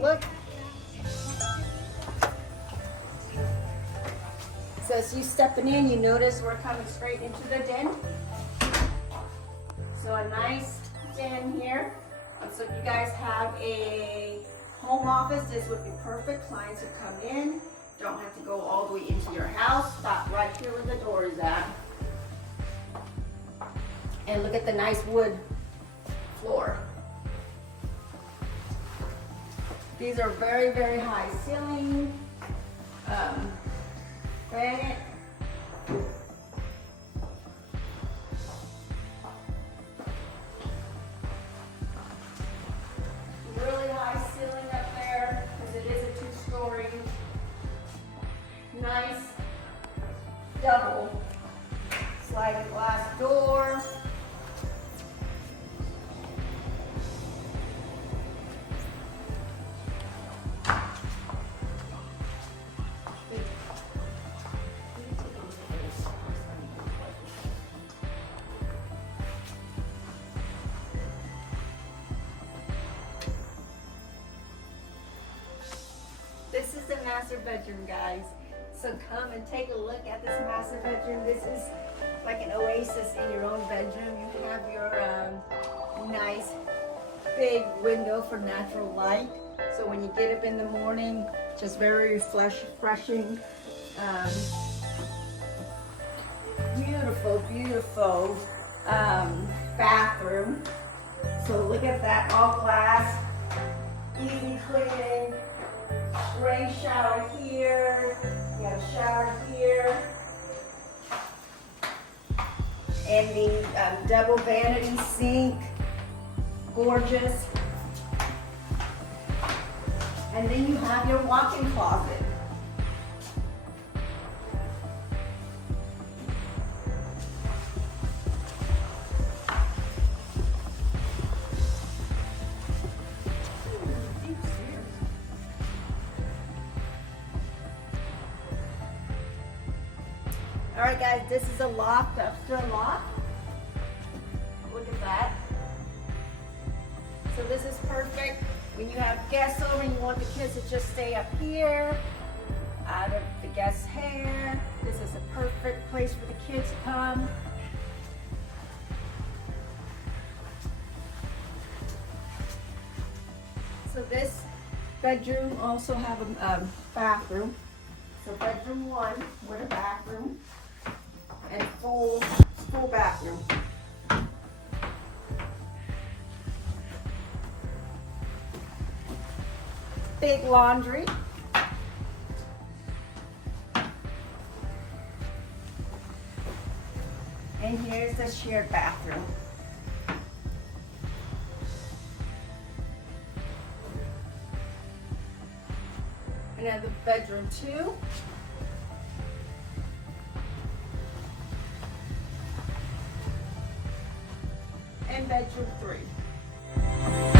look. So as you stepping in, you notice we're coming straight into the den. So a nice den here. So if you guys have a home office, this would be perfect. Clients who come in don't have to go all the way into your house. Stop right here where the door is at. And look at the nice wood floor. These are very, very high ceiling. Granite. Really high ceiling up there because it is a two-story. Nice double sliding glass door. This is the master bedroom, guys. So come and take a look at this master bedroom. This is like an oasis in your own bedroom. You have your nice big window for natural light. So when you get up in the morning, just very refreshing. Beautiful, beautiful bathroom. So look at that, all glass, easy cleaning. Rain shower here, you have a shower here, and the double vanity sink, gorgeous. And then you have your walk-in closet. All right, guys, this is a loft, upstairs loft. Look at that. So this is perfect when you have guests over and you want the kids to just stay up here, out of the guest's hair. This is a perfect place for the kids to come. So this bedroom also have a bathroom. So bedroom 1 with a bathroom. And full bathroom. Big laundry. And here's the shared bathroom. Another bedroom 2. And bedroom 3.